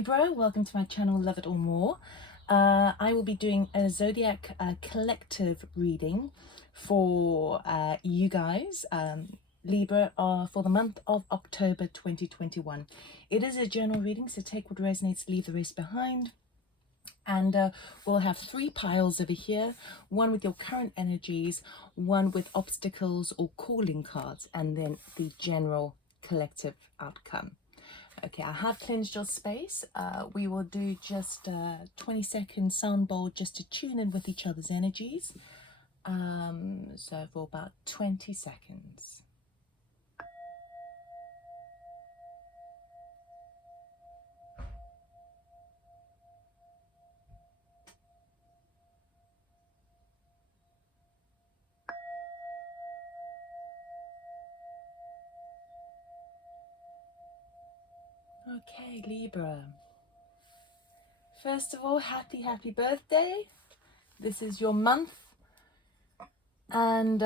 Libra, welcome to my channel, Love It or More. I will be doing a zodiac collective reading for you guys, Libra, for the month of October 2021. It is a general reading, so take what resonates, leave the rest behind. And we'll have three piles over here, one with your current energies, one with obstacles or calling cards, and then the general collective outcome. Okay, I have cleansed your space. We will do just 20-second sound bowl just to tune in with each other's energies. So for about 20 seconds. Okay, Libra. First of all, happy birthday. This is your month. And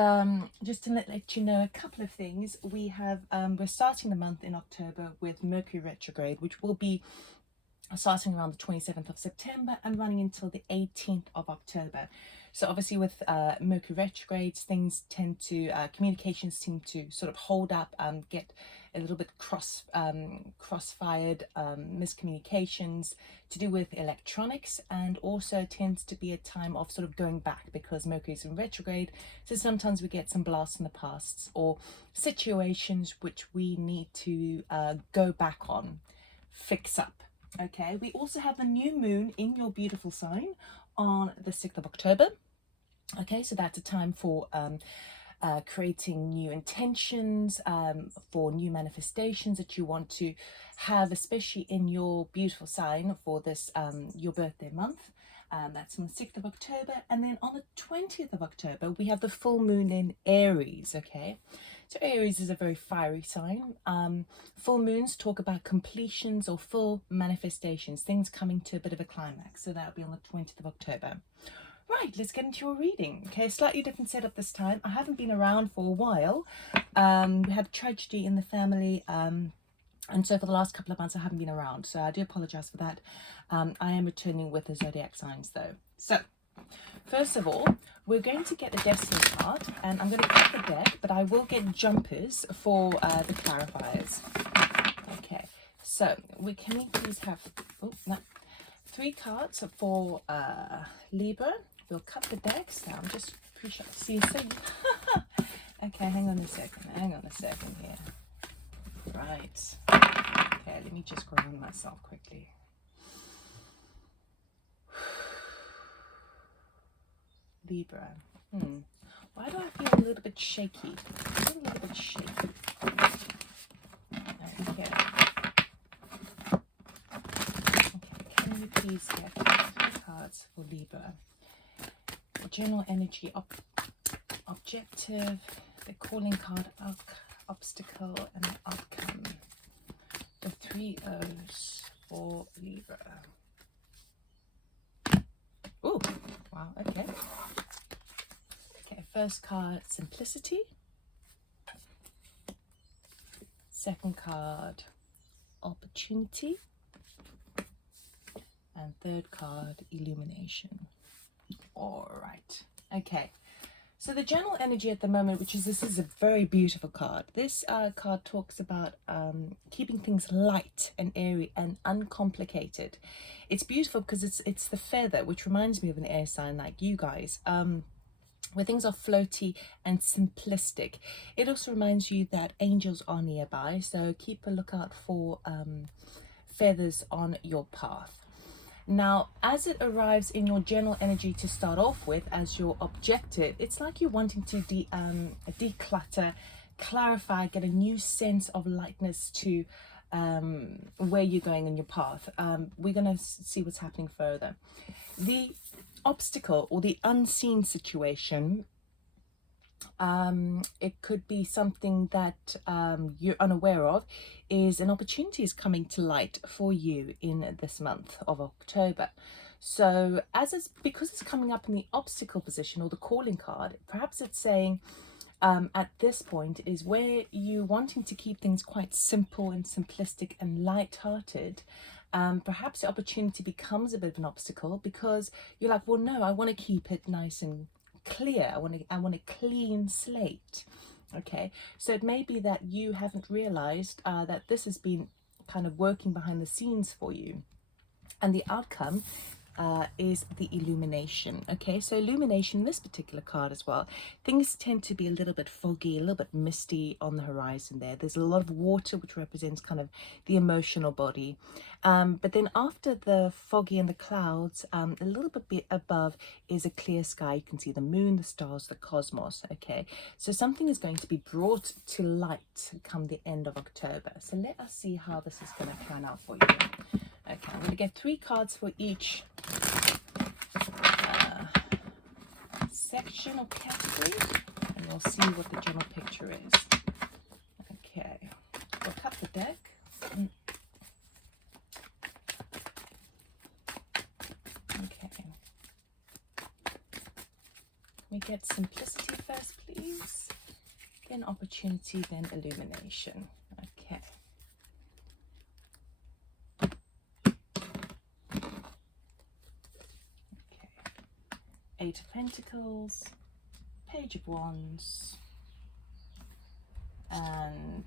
just to let you know a couple of things, we have we're starting the month in October with Mercury retrograde, which will be starting around the 27th of September and running until the 18th of October. So obviously with Mercury retrogrades, things tend to, communications seem to sort of hold up, get a little bit crossfired, miscommunications to do with electronics, and also tends to be a time of sort of going back because Mercury is in retrograde. So sometimes we get some blasts in the past or situations which we need to go back on, fix up. Okay, we also have the new moon in your beautiful sign on the 6th of October. Okay, so that's a time for creating new intentions, for new manifestations that you want to have, especially in your beautiful sign for this, your birthday month. That's on the 6th of October. And then on the 20th of October, we have the full moon in Aries, okay? So Aries is a very fiery sign. Full moons talk about completions or full manifestations, things coming to a bit of a climax. So that'll be on the 20th of October. Right, let's get into your reading. Okay, slightly different setup this time. I haven't been around for a while. We had tragedy in the family. And so for the last couple of months, I haven't been around. So I do apologize for that. I am returning with the zodiac signs though. So first of all, we're going to get the Destiny card, and I'm going to cut the deck, but I will get jumpers for the clarifiers. Okay, so can we please have 3 cards for Libra? We'll cut the decks. Now I'm just see. Okay, hang on a second here. Right. Okay, let me just ground myself quickly. Libra. Why do I feel a little bit shaky? A little bit shaky. Okay. Can you please get 3 cards for Libra? General energy, objective, the calling card, obstacle, and the outcome. The 3 O's for Libra. Oh, wow, okay. Okay, first card, simplicity. Second card, opportunity. And third card, illumination. All right. Okay. So the general energy at the moment, this is a very beautiful card. This card talks about keeping things light and airy and uncomplicated. It's beautiful because it's the feather, which reminds me of an air sign like you guys, where things are floaty and simplistic. It also reminds you that angels are nearby, so keep a lookout for feathers on your path. Now, as it arrives in your general energy to start off with as your objective, it's like you're wanting to declutter, clarify, get a new sense of lightness to where you're going on your path. We're going to see what's happening further. The obstacle or the unseen situation, it could be something that you're unaware of, is an opportunity is coming to light for you in this month of October. So because it's coming up in the obstacle position or the calling card, perhaps it's saying at this point is where you're wanting to keep things quite simple and simplistic and light-hearted. perhaps the opportunity becomes a bit of an obstacle because you're like, well, no, I want to keep it nice and clear. I want a clean slate. Okay, so it may be that you haven't realized that this has been kind of working behind the scenes for you, and the outcome is the illumination. Okay, so illumination in this particular card as well, things tend to be a little bit foggy, a little bit misty on the horizon there. There's a lot of water, which represents kind of the emotional body, but then after the foggy and the clouds, a little bit above is a clear sky. You can see the moon, the stars, the cosmos. Okay, so something is going to be brought to light come the end of October. So let us see how this is going to pan out for you. Okay, I'm going to get 3 cards for each section or category, and we'll see what the general picture is. Okay, we'll cut the deck. Okay, we get simplicity first, please, then opportunity, then illumination. Okay. Eight of Pentacles, Page of Wands, and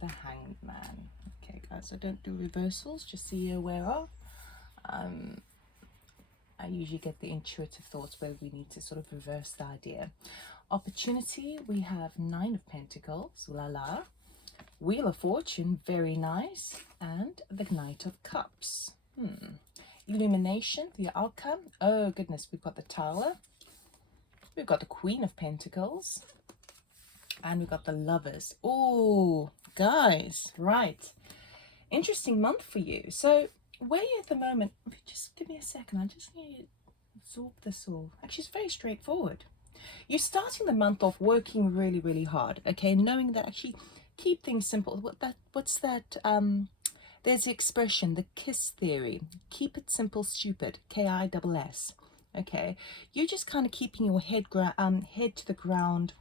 the Hanged Man. Okay, guys, I don't do reversals, just so you're aware of. I usually get the intuitive thoughts where we need to sort of reverse the idea. Opportunity, we have 9 of Pentacles, la la. Wheel of Fortune, very nice, and the Knight of Cups. Illumination, the outcome. Oh goodness, we've got the Tower, we've got the Queen of Pentacles, and we've got the Lovers. Oh, guys, right. Interesting month for you. So where you at the moment, just give me a second. I just need to absorb this all. Actually, it's very straightforward. You're starting the month off working really, really hard. Okay, knowing that actually keep things simple. What's that? There's the expression, the KISS theory. Keep it simple, stupid. KISS. Okay, you're just kind of keeping your head to the ground,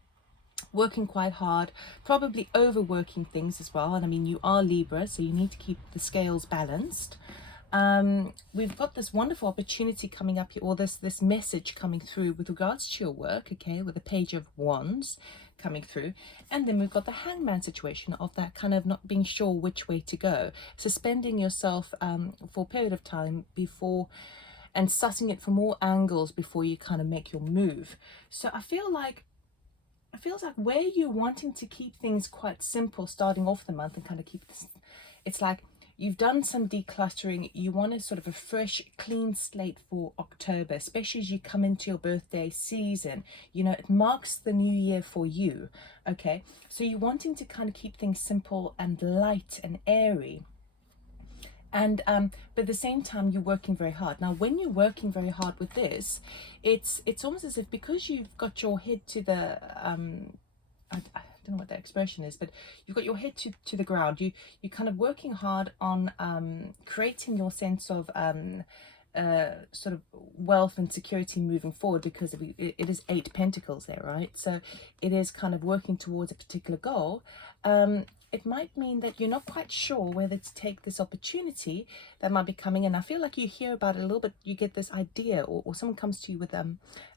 working quite hard, probably overworking things as well. And I mean, you are Libra, so you need to keep the scales balanced. We've got this wonderful opportunity coming up here, or this message coming through with regards to your work. Okay, with the Page of Wands coming through, and then we've got the Hangman situation of that kind of not being sure which way to go, suspending yourself for a period of time before, and sussing it from all angles before you kind of make your move. So I feels like where you're wanting to keep things quite simple starting off the month and kind of keep this, it's like you've done some decluttering. You want a sort of a fresh, clean slate for October, especially as you come into your birthday season. You know, it marks the new year for you. Okay, so you're wanting to kind of keep things simple and light and airy. And but at the same time, you're working very hard. Now, when you're working very hard with this, it's almost as if, because you've got your head to the I don't know what that expression is, but you've got your head to the ground. You're kind of working hard on creating your sense of sort of wealth and security moving forward, because it is 8 Pentacles there, right? So it is kind of working towards a particular goal. It might mean that you're not quite sure whether to take this opportunity that might be coming in. I feel like you hear about it a little bit, you get this idea, or someone comes to you with a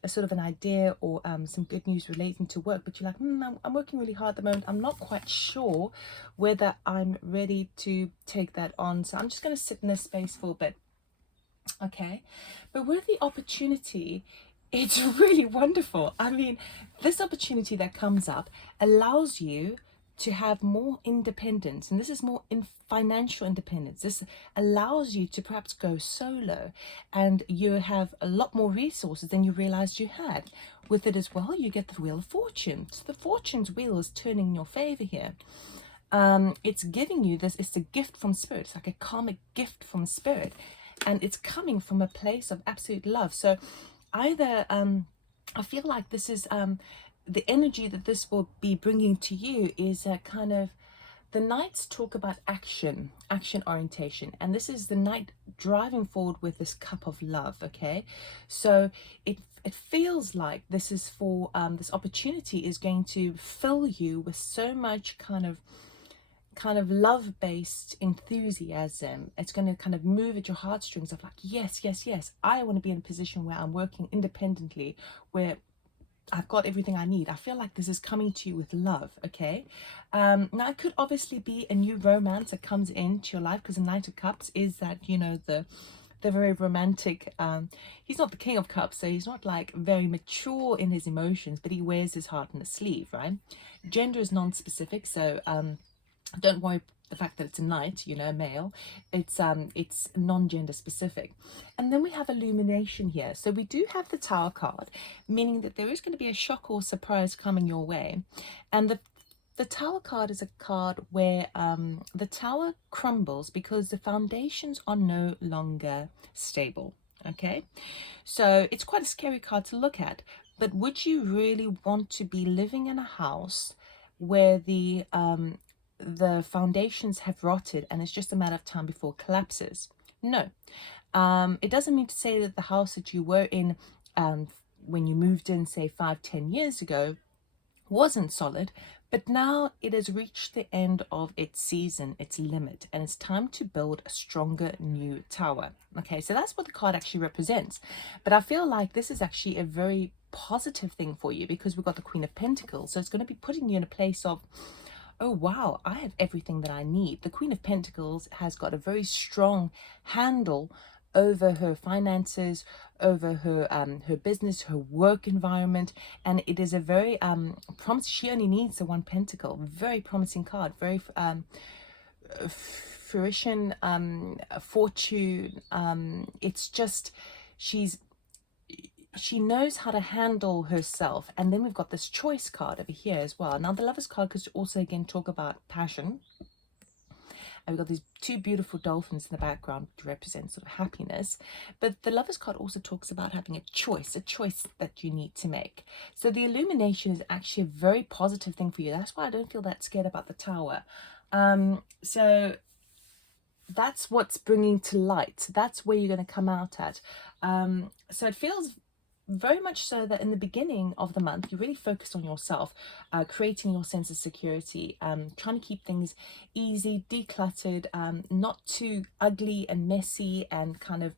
sort of an idea or some good news relating to work, but you're like, I'm working really hard at the moment. I'm not quite sure whether I'm ready to take that on. So I'm just going to sit in this space for a bit. Okay, but with the opportunity, it's really wonderful. I mean, this opportunity that comes up allows you to have more independence, and this is more in financial independence. This allows you to perhaps go solo, and you have a lot more resources than you realized you had. With it as well, you get the Wheel of Fortune. So the Fortune's wheel is turning in your favor here. It's giving you this, it's a gift from Spirit. It's like a karmic gift from Spirit, and it's coming from a place of absolute love. So either I feel like this is the energy that this will be bringing to you is a kind of, the Knights talk about action orientation, and this is the Knight driving forward with this cup of love. Okay, so it feels like this is for this opportunity is going to fill you with so much kind of kind of love-based enthusiasm. It's going to kind of move at your heartstrings of like, yes, yes, yes, I want to be in a position where I'm working independently, where I've got everything I need. I feel like this is coming to you with love, okay? Now, it could obviously be a new romance that comes into your life, because the Knight of Cups is that, you know, the very romantic, he's not the King of Cups, so he's not like very mature in his emotions, but he wears his heart on his sleeve, right? Gender is non-specific, so don't worry the fact that it's a knight, you know, a male. It's non-gender specific. And then we have illumination here. So we do have the Tower card, meaning that there is going to be a shock or surprise coming your way. And the Tower card is a card where the tower crumbles because the foundations are no longer stable. Okay, so it's quite a scary card to look at. But would you really want to be living in a house where the foundations have rotted and it's just a matter of time before it collapses? No. It doesn't mean to say that the house that you were in when you moved in, say 5-10 years ago, wasn't solid, but now it has reached the end of its season, its limit, and it's time to build a stronger new tower. Okay, so that's what the card actually represents. But I feel like this is actually a very positive thing for you, because we've got the Queen of Pentacles. So it's going to be putting you in a place of, oh wow, I have everything that I need. The Queen of Pentacles has got a very strong handle over her finances, over her her business, her work environment, and it is a very promise. She only needs the one pentacle. Very promising card. Very fruition, fortune. It's just she knows how to handle herself. And then we've got this choice card over here as well. Now the Lovers card could also again talk about passion. And we've got these two beautiful dolphins in the background to represent sort of happiness. But the Lovers card also talks about having a choice that you need to make. So the illumination is actually a very positive thing for you. That's why I don't feel that scared about the Tower. So that's what's bringing to light. That's where you're going to come out at. So it feels very much so that in the beginning of the month, you really focused on yourself, creating your sense of security, trying to keep things easy, decluttered, not too ugly and messy and kind of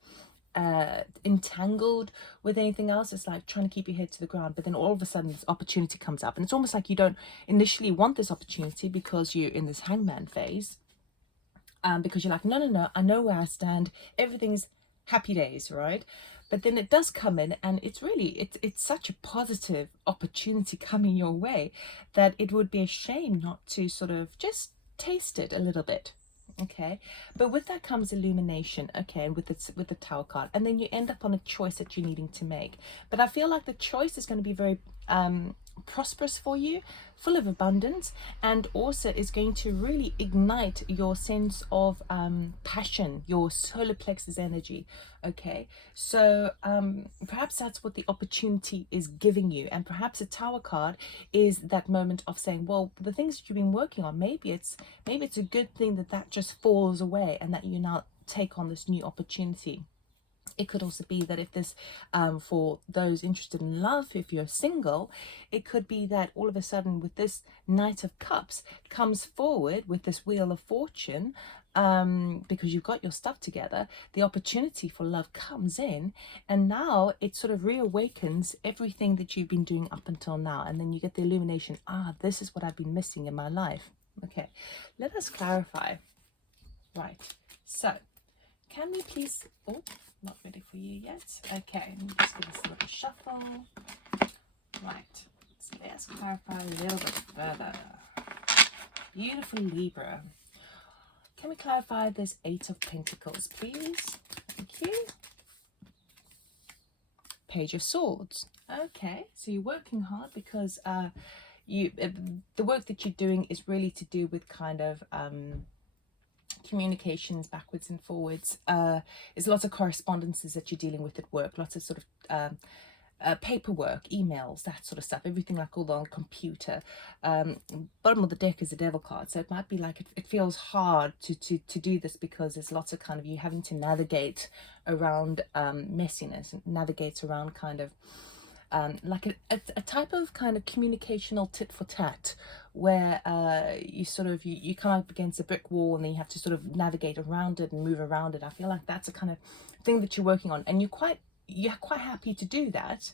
entangled with anything else. It's like trying to keep your head to the ground, but then all of a sudden this opportunity comes up, and it's almost like you don't initially want this opportunity because you're in this hangman phase, because you're like, no, I know where I stand, everything's happy days, right? But then it does come in, and it's really, it's such a positive opportunity coming your way that it would be a shame not to sort of just taste it a little bit. Okay, but with that comes illumination. Okay, with the Tower card, and then you end up on a choice that you're needing to make. But I feel like the choice is going to be very prosperous for you, full of abundance, and also is going to really ignite your sense of passion, your solar plexus energy. Okay, so perhaps that's what the opportunity is giving you, and perhaps a Tower card is that moment of saying, well, the things that you've been working on, maybe it's a good thing that just falls away and that you now take on this new opportunity. It could also be that if this, for those interested in love, if you're single, it could be that all of a sudden with this Knight of Cups comes forward with this Wheel of Fortune, because you've got your stuff together, the opportunity for love comes in, and now it sort of reawakens everything that you've been doing up until now, and then you get the illumination. This is what I've been missing in my life. Okay, let us clarify. Right, so can we please, oh, not ready for you yet. Okay, let me just give this a little shuffle. Right, so let's clarify a little bit further. Beautiful Libra. Can we clarify this Eight of Pentacles, please? Thank you. Page of Swords. Okay, so you're working hard because the work that you're doing is really to do with kind of communications backwards and forwards. There's lots of correspondences that you're dealing with at work, lots of sort of paperwork, emails, that sort of stuff, everything like all on computer. Bottom of the deck is a Devil card, so it might be like it feels hard to do this because there's lots of kind of you having to navigate around messiness, navigate around kind of like a type of kind of communicational tit for tat, where you sort of you come up against a brick wall and then you have to sort of navigate around it and move around it. I feel like that's a kind of thing that you're working on, and you're quite happy to do that,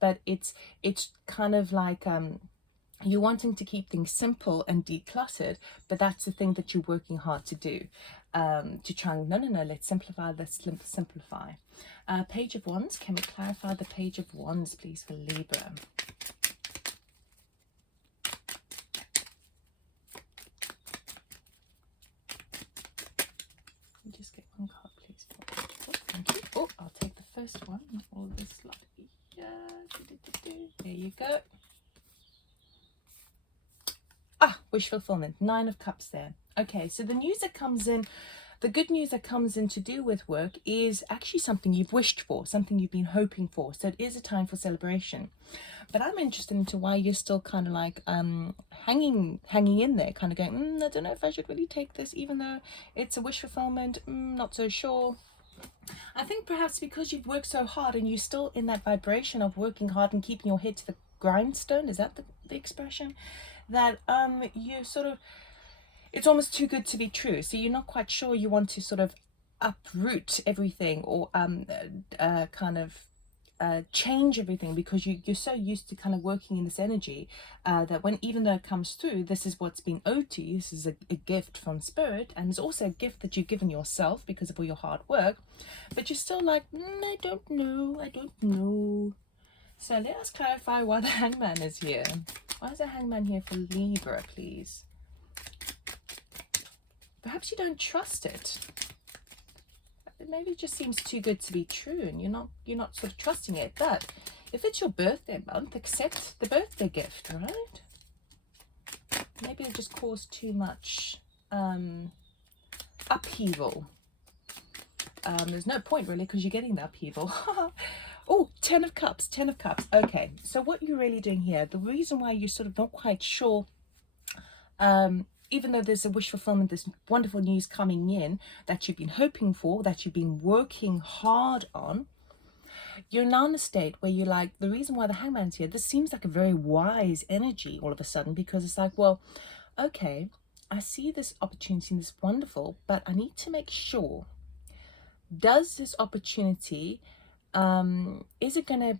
but it's kind of like you're wanting to keep things simple and decluttered, but that's the thing that you're working hard to do, to try and no, let's simplify, simplify. Page of Wands, can we clarify the Page of Wands please for Libra? Just get one card please. Oh, thank you. Oh, I'll take the first one, not all this lot. Yeah, there you go. Ah, wish fulfillment, 9 of Cups there. Okay, so the news that comes in, the good news that comes in to do with work is actually something you've wished for, something you've been hoping for. So it is a time for celebration. But I'm interested into why you're still kind of like hanging in there, kind of going, I don't know if I should really take this, even though it's a wish fulfillment, not so sure. I think perhaps because you've worked so hard and you're still in that vibration of working hard and keeping your head to the grindstone, is that the expression? That you sort of, it's almost too good to be true, so you're not quite sure you want to sort of uproot everything or kind of change everything, because you're so used to kind of working in this energy that when, even though it comes through, this is what's been owed to you, this is a gift from spirit, and it's also a gift that you've given yourself because of all your hard work, but you're still like, I don't know. So let us clarify why the Hangman is here. Why is the Hangman here for Libra, please? Perhaps you don't trust it. Maybe it just seems too good to be true, and you're not sort of trusting it. But if it's your birthday month, accept the birthday gift, right? Maybe it just caused too much upheaval. There's no point really, because you're getting the upheaval. Oh, 10 of Cups, 10 of Cups. Okay, so what you're really doing here, the reason why you're sort of not quite sure, even though there's a wish fulfillment, this wonderful news coming in that you've been hoping for, that you've been working hard on, you're now in a state where you're like, the reason why the Hangman's here, this seems like a very wise energy all of a sudden, because it's like, well, okay, I see this opportunity and this wonderful, but I need to make sure, does this opportunity, is it going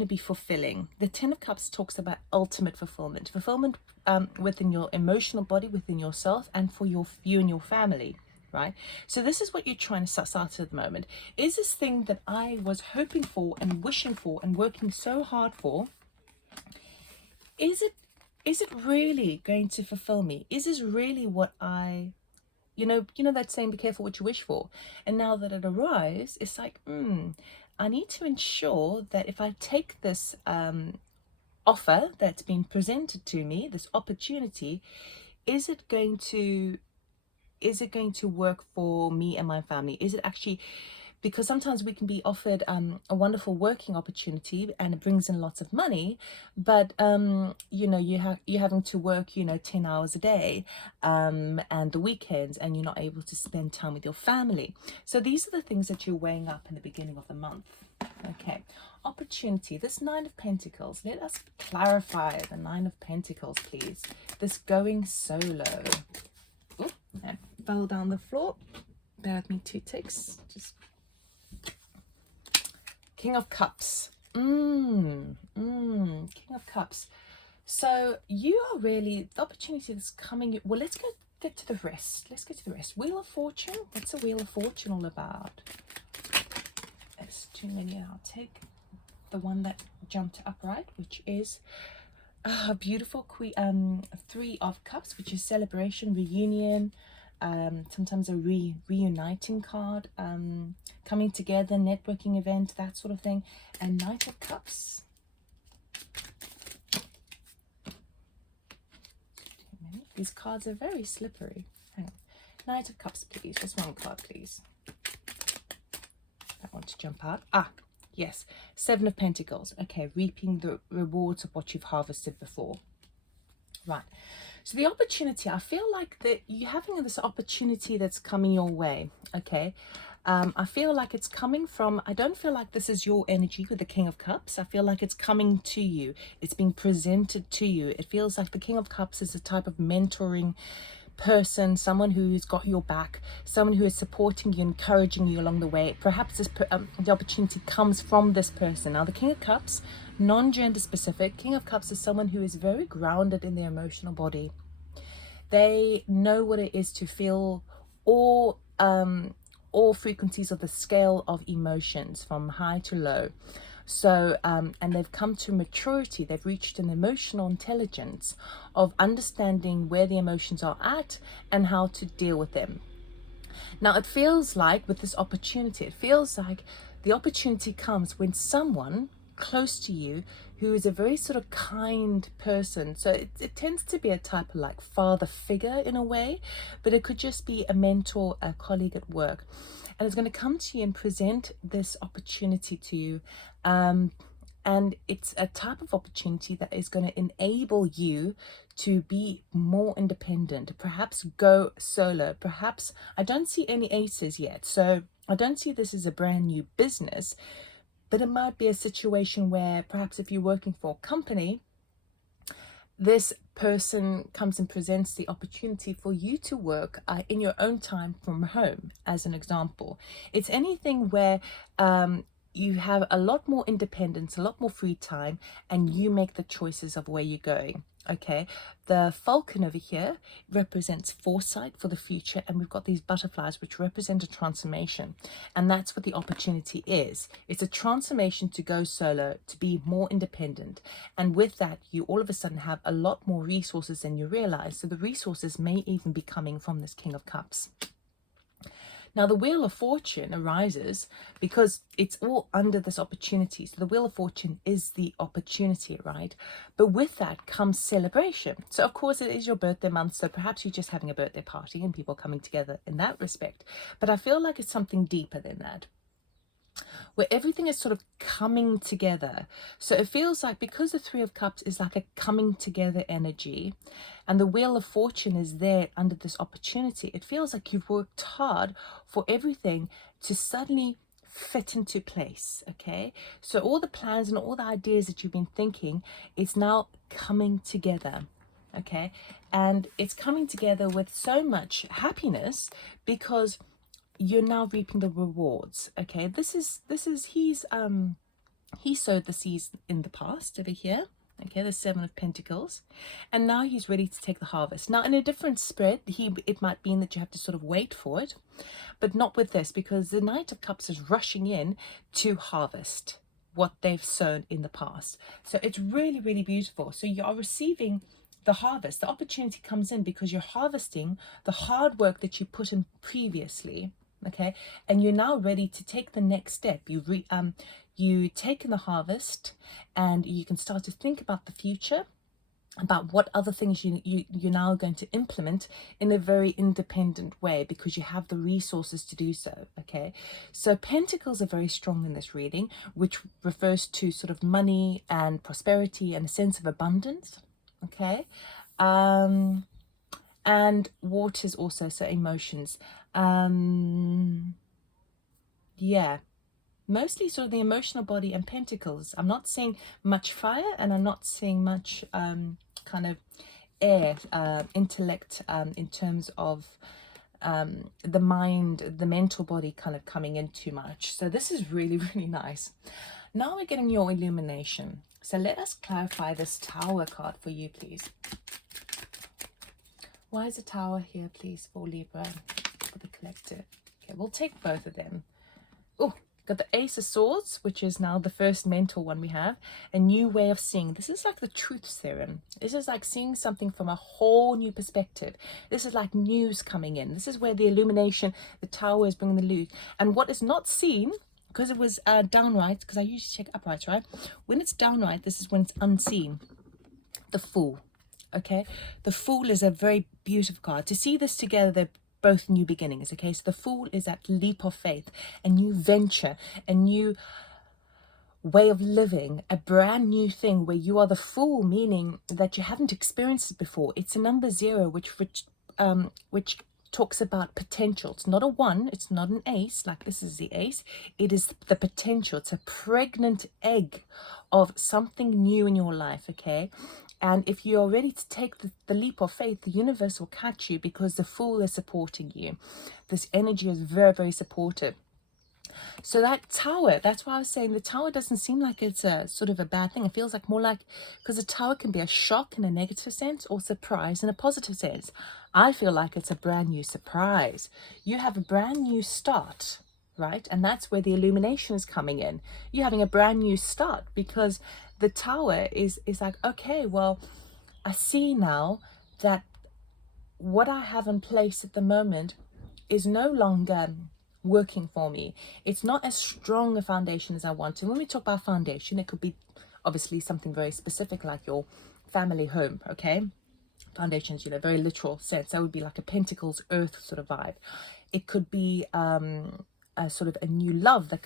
to be fulfilling? The 10 of Cups talks about ultimate fulfillment within your emotional body, within yourself, and for you and your family, right? So this is what you're trying to suss out at the moment. Is this thing that I was hoping for and wishing for and working so hard for, is it really going to fulfill me? Is this really what I, you know that saying, be careful what you wish for? And now that it arrives, it's like, I need to ensure that if I take this offer that's been presented to me, this opportunity, is it going to work for me and my family? Is it actually, because sometimes we can be offered a wonderful working opportunity and it brings in lots of money, but you're having to work 10 hours a day and the weekends, and you're not able to spend time with your family. So these are the things that you're weighing up in the beginning of the month. Okay, opportunity, this 9 of Pentacles. Let us clarify the 9 of Pentacles, please. This going solo. Ooh, that fell down the floor. Bear with me 2 ticks. Just King of Cups. King of Cups. So you are really, the opportunity that's coming, well, let's get to the rest. Let's get to the rest. Wheel of Fortune. What's the Wheel of Fortune all about? There's too many. I'll take the one that jumped upright, which is a beautiful 3 of Cups, which is celebration, reunion, sometimes a reuniting card, coming together, networking event, that sort of thing. And Knight of Cups. These cards are very slippery. Hang on. Knight of Cups, please. Just one card, please. I want to jump out. Ah, yes. 7 of Pentacles. Okay, reaping the rewards of what you've harvested before. Right. So the opportunity, I feel like that you're having this opportunity that's coming your way, okay? I feel like it's coming from, I don't feel like this is your energy with the King of Cups. I feel like it's coming to you. It's being presented to you. It feels like the King of Cups is a type of mentoring person, someone who's got your back, someone who is supporting you, encouraging you along the way. Perhaps this the opportunity comes from this person. Now, the King of Cups, non-gender specific, King of Cups is someone who is very grounded in their emotional body. They know what it is to feel all frequencies of the scale of emotions from high to low. So and they've come to maturity. They've reached an emotional intelligence of understanding where the emotions are at and how to deal with them. Now, it feels like with this opportunity, it feels like the opportunity comes when someone close to you who is a very sort of kind person. So it tends to be a type of like father figure in a way, but it could just be a mentor, a colleague at work. And it's going to come to you and present this opportunity to you. And it's a type of opportunity that is going to enable you to be more independent, perhaps go solo. Perhaps, I don't see any aces yet, so I don't see this as a brand new business, but it might be a situation where perhaps if you're working for a company, this person comes and presents the opportunity for you to work in your own time from home, as an example. It's anything where you have a lot more independence, a lot more free time, and you make the choices of where you're going. Okay, the falcon over here represents foresight for the future, and we've got these butterflies which represent a transformation, and that's what the opportunity is. It's a transformation to go solo, to be more independent, and with that you all of a sudden have a lot more resources than you realize. So the resources may even be coming from this King of Cups. Now, the Wheel of Fortune arises because it's all under this opportunity. So the Wheel of Fortune is the opportunity, right? But with that comes celebration. So, of course, it is your birthday month. So perhaps you're just having a birthday party and people coming together in that respect. But I feel like it's something deeper than that, where everything is sort of coming together. So it feels like, because the Three of Cups is like a coming together energy, and the Wheel of Fortune is there under this opportunity, it feels like you've worked hard for everything to suddenly fit into place. Okay, so all the plans and all the ideas that you've been thinking, it's now coming together. Okay, and it's coming together with so much happiness because you're now reaping the rewards. Okay, this is he sowed the seeds in the past over here. Okay, the Seven of Pentacles, and now he's ready to take the harvest. Now, in a different spread, it might mean that you have to sort of wait for it, but not with this, because the Knight of Cups is rushing in to harvest what they've sown in the past. So it's really, really beautiful. So you are receiving the harvest. The opportunity comes in because you're harvesting the hard work that you put in previously. Okay, and you're now ready to take the next step. You take in the harvest, and you can start to think about the future, about what other things you're now going to implement in a very independent way, because you have the resources to do so. Okay, so Pentacles are very strong in this reading, which refers to sort of money and prosperity and a sense of abundance. Okay, and waters also, so emotions. Yeah, mostly sort of the emotional body and Pentacles. I'm not seeing much fire, and I'm not seeing much kind of air, intellect, in terms of the mind, the mental body kind of coming in too much. So this is really, really nice. Now we're getting your illumination. So let us clarify this Tower card for you, please. Why is the Tower here, please, for Libra, for the collective? Okay, we'll take both of them. Oh, got the Ace of Swords, which is now the first mental one we have. A new way of seeing. This is like the truth serum. This is like seeing something from a whole new perspective. This is like news coming in. This is where the illumination, the Tower is bringing the news. And what is not seen, because it was downright, because I usually check upright, right? When it's downright, this is when it's unseen. The Fool. Okay, the Fool is a very beautiful card. To see this together, they're both new beginnings. Okay, so the Fool is that leap of faith, a new venture, a new way of living, a brand new thing where you are the fool, meaning that you haven't experienced it before. It's a number 0, which talks about potential. It's not a 1, it's not an ace, like this is the ace. It is the potential. It's a pregnant egg of something new in your life, okay? And if you are ready to take the leap of faith, the universe will catch you, because the fool is supporting you. This energy is very, very supportive. So that tower, that's why I was saying the tower doesn't seem like it's a sort of a bad thing. It feels like more like, because a tower can be a shock in a negative sense or surprise in a positive sense. I feel like it's a brand new surprise. You have a brand new start, right? And that's where the illumination is coming in. You're having a brand new start, because the tower is like, okay, well, I see now that what I have in place at the moment is no longer working for me. It's not as strong a foundation as I want. And when we talk about foundation, it could be obviously something very specific, like your family home, okay? Foundations, you know, very literal sense. That would be like a Pentacles earth sort of vibe. It could be a sort of a new love that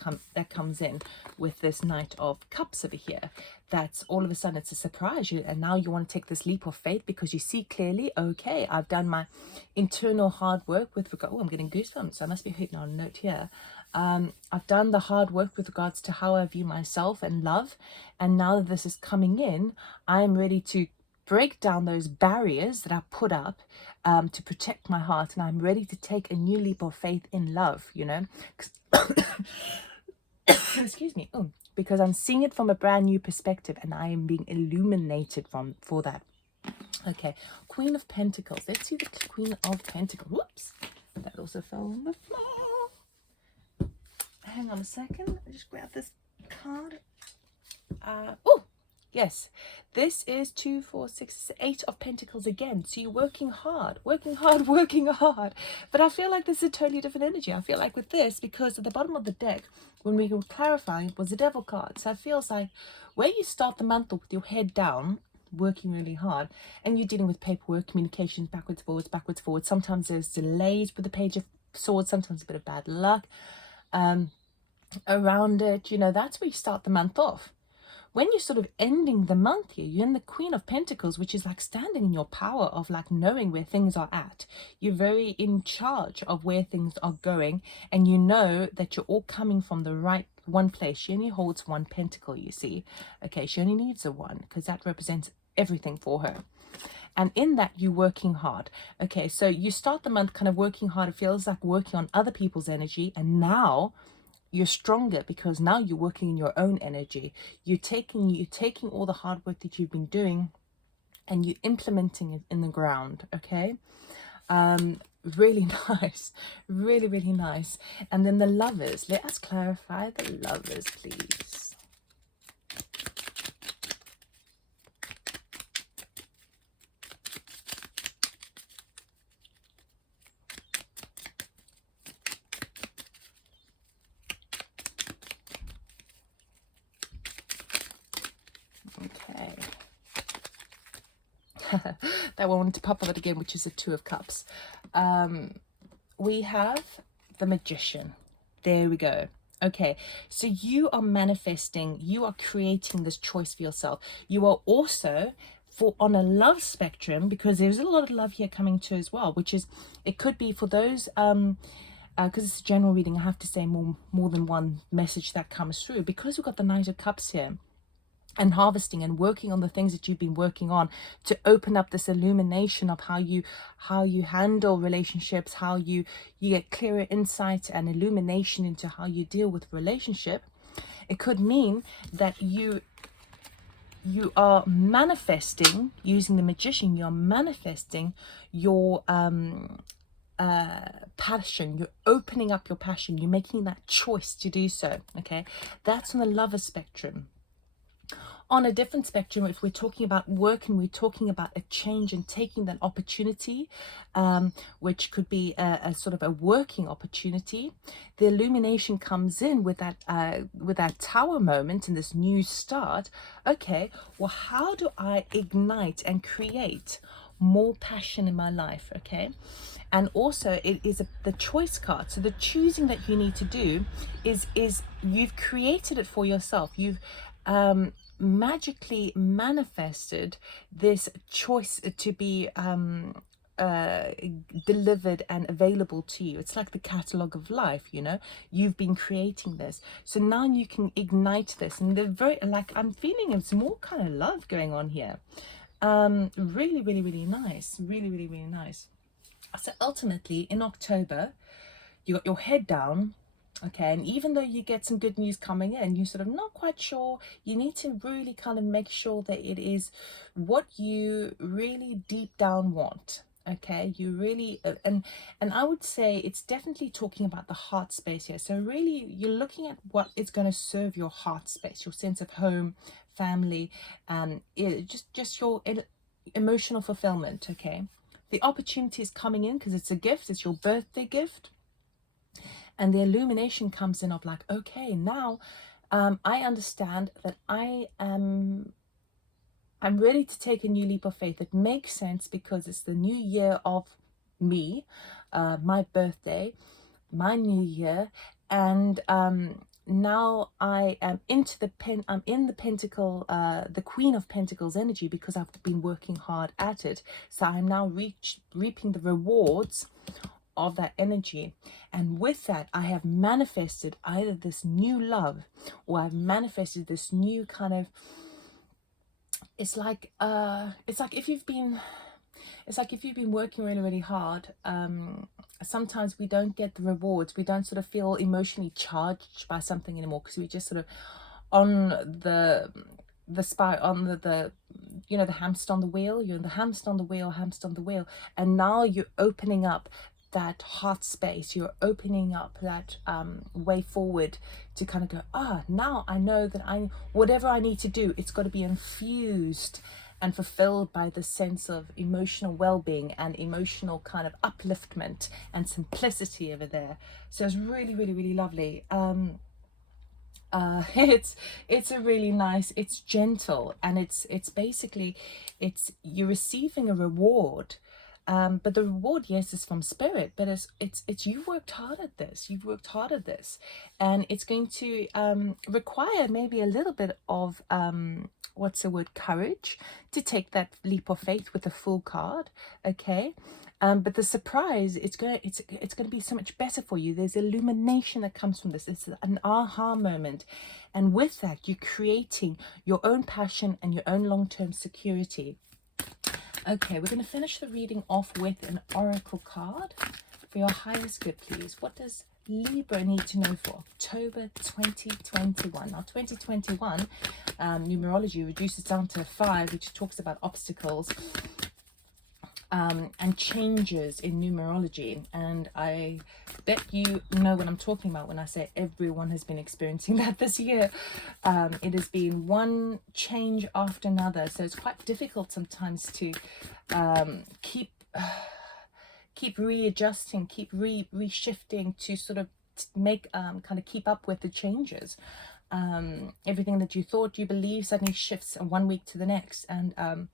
comes in with this Knight of Cups over here. That's all of a sudden it's a surprise you, and now you want to take this leap of faith because you see clearly, okay, I've done my internal hard work with regard. Oh, I'm getting goosebumps. So I must be hitting on a note here. I've done the hard work with regards to how I view myself and love, and now that this is coming in, I am ready to break down those barriers that I put up to protect my heart, and I'm ready to take a new leap of faith in love, you know. Excuse me. Oh, because I'm seeing it from a brand new perspective, and I am being illuminated for that. Okay, Queen of Pentacles. Let's see the Queen of Pentacles. Whoops, that also fell on the floor. Hang on a second. I just grab this card. Oh, yes, this is 2, 4, 6, 8 of Pentacles again. So you're working hard, working hard, working hard. But I feel like this is a totally different energy. I feel like with this, because at the bottom of the deck, when we were clarifying, was the Devil card. So it feels like where you start the month off with your head down, working really hard, and you're dealing with paperwork, communications, backwards, forwards. Sometimes there's delays with the Page of Swords, sometimes a bit of bad luck around it. You know, that's where you start the month off. When you're sort of ending the month here, you're in the Queen of Pentacles, which is like standing in your power of like knowing where things are at. You're very in charge of where things are going, and you know that you're all coming from the right one place. She only holds 1 pentacle, you see. Okay, she only needs a 1 because that represents everything for her. And in that, you're working hard. Okay, so you start the month kind of working hard. It feels like working on other people's energy, and now you're stronger because now you're working in your own energy. You're taking all the hard work that you've been doing and you're implementing it in the ground. Okay, really nice, really, really nice. And then the Lovers. Let us clarify the Lovers, please. Okay. That one wanted to pop up again, which is a 2 of Cups. We have the Magician. There we go. Okay, so you are manifesting, you are creating this choice for yourself. You are also on a love spectrum, because there's a lot of love here coming too as well, which is, it could be for those because it's a general reading, I have to say more than one message that comes through, because we've got the Knight of Cups here, and harvesting and working on the things that you've been working on to open up this illumination of how you handle relationships, how you get clearer insight and illumination into how you deal with relationship. It could mean that you are manifesting, using the Magician, you're manifesting your passion. You're opening up your passion, you're making that choice to do so. Okay, that's on the Lover spectrum. On a different spectrum, if we're talking about work and we're talking about a change and taking that opportunity, which could be a sort of a working opportunity, the illumination comes in with that Tower moment and this new start. Okay, well, how do I ignite and create more passion in my life, okay? And also it is the choice card. So the choosing that you need to do is you've created it for yourself. You've magically manifested this choice to be delivered and available to you. It's like the catalog of life, you know. You've been creating this, so now you can ignite this. And they're very, like, I'm feeling it's more kind of love going on here. Really, really, really nice. Really, really, really nice. So ultimately in October, you got your head down, okay, and even though you get some good news coming in, you're sort of not quite sure. You need to really kind of make sure that it is what you really deep down want. Okay, you really and I would say it's definitely talking about the heart space here. So really you're looking at what is going to serve your heart space, your sense of home, family, just your emotional fulfillment. Okay, the opportunity is coming in because it's a gift. It's your birthday gift. And the illumination comes in of like, okay, now I understand that I'm ready to take a new leap of faith. It makes sense because it's the new year of me, my birthday, my new year, and now I am I'm in the pentacle, the Queen of Pentacles energy, because I've been working hard at it. So I'm now reaping the rewards of that energy. And with that, I have manifested either this new love, or I've manifested this new kind of, it's like if you've been working really, really hard, sometimes we don't get the rewards. We don't sort of feel emotionally charged by something anymore, because we just sort of on the you know, the hamster on the wheel. You're in the hamster on the wheel, and now you're opening up that heart space. You're opening up that way forward to kind of go, now I know that whatever I need to do, it's got to be infused and fulfilled by the sense of emotional well-being and emotional kind of upliftment and simplicity over there. So it's really, really, really lovely. It's a really nice, it's gentle, and it's basically, you're receiving a reward. But the reward, yes, is from spirit, but it's you've worked hard at this. You've worked hard at this, and it's going to require maybe a little bit of what's the word, courage, to take that leap of faith with a full card. Okay, but the surprise, it's gonna be so much better for you. There's illumination that comes from this. It's an aha moment, and with that, you're creating your own passion and your own long-term security. Okay, we're going to finish the reading off with an oracle card for your highest good, please. What does Libra need to know for October 2021? Now, 2021, numerology reduces down to 5, which talks about obstacles and changes in numerology. And I bet you know what I'm talking about when I say everyone has been experiencing that this year. It has been one change after another, so it's quite difficult sometimes to keep readjusting, keep reshifting to sort of make kind of keep up with the changes. Everything that you thought you believed suddenly shifts one week to the next, and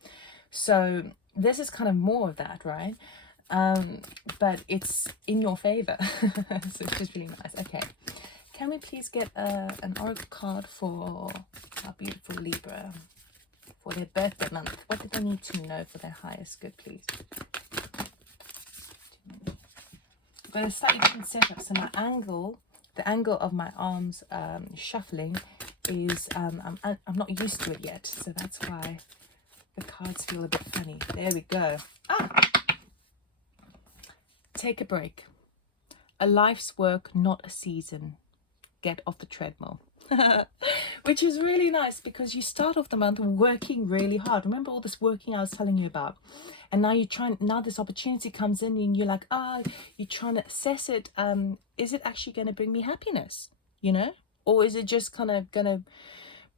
so this is kind of more of that, right? But it's in your favor. So it's just really nice. Okay, can we please get an oracle card for our beautiful Libra for their birthday month? What do they need to know for their highest good, please? I've got a slightly different setup, so my angle, the angle of my arms shuffling is I'm not used to it yet, so that's why the cards feel a bit funny. There we go. Take a break. A life's work, not a season. Get off the treadmill. Which is really nice, because you start off the month working really hard. Remember all this working I was telling you about? And now now this opportunity comes in, and you're like, you're trying to assess it. Is it actually going to bring me happiness? You know? Or is it just kind of going to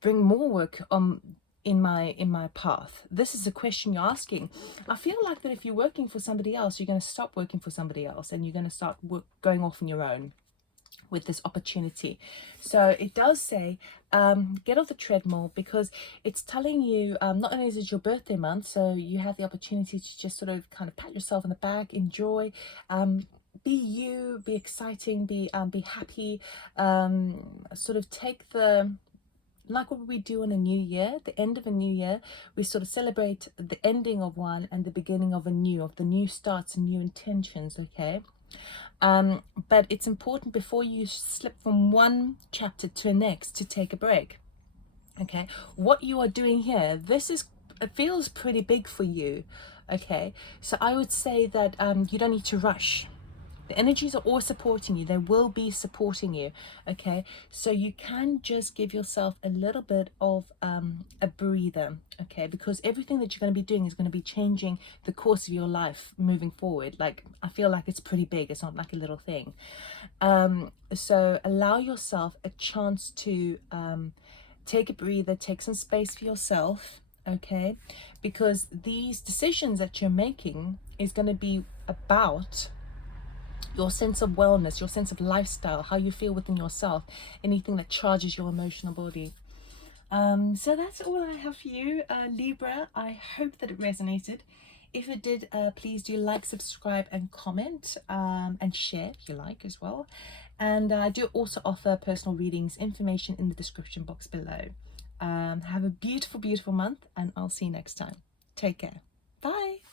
bring more work in my path? This is a question you're asking. I feel like that if you're working for somebody else, you're going to stop working for somebody else, and you're going to start going off on your own. with this opportunity. So it does say get off the treadmill, because it's telling you not only is it your birthday month, so you have the opportunity to just sort of kind of pat yourself on the back, enjoy, be you, be exciting, be happy, sort of take the, like what we do in a new year, the end of a new year, we sort of celebrate the ending of one and the beginning of a new, of the new starts and new intentions, okay? But it's important before you slip from one chapter to the next to take a break. Okay, what you are doing here, it feels pretty big for you. Okay, so I would say that you don't need to rush. The energies are all supporting you. They will be supporting you. Okay, so you can just give yourself a little bit of a breather. Okay, because everything that you're going to be doing is going to be changing the course of your life moving forward. Like, I feel like it's pretty big. It's not like a little thing. So allow yourself a chance to take a breather, take some space for yourself. Okay, because these decisions that you're making is going to be about your sense of wellness, your sense of lifestyle, how you feel within yourself, anything that charges your emotional body. So that's all I have for you, Libra. I hope that it resonated. If it did, please do like, subscribe, and comment, and share if you like as well. And I do also offer personal readings, information in the description box below. Have a beautiful, beautiful month, and I'll see you next time. Take care. Bye.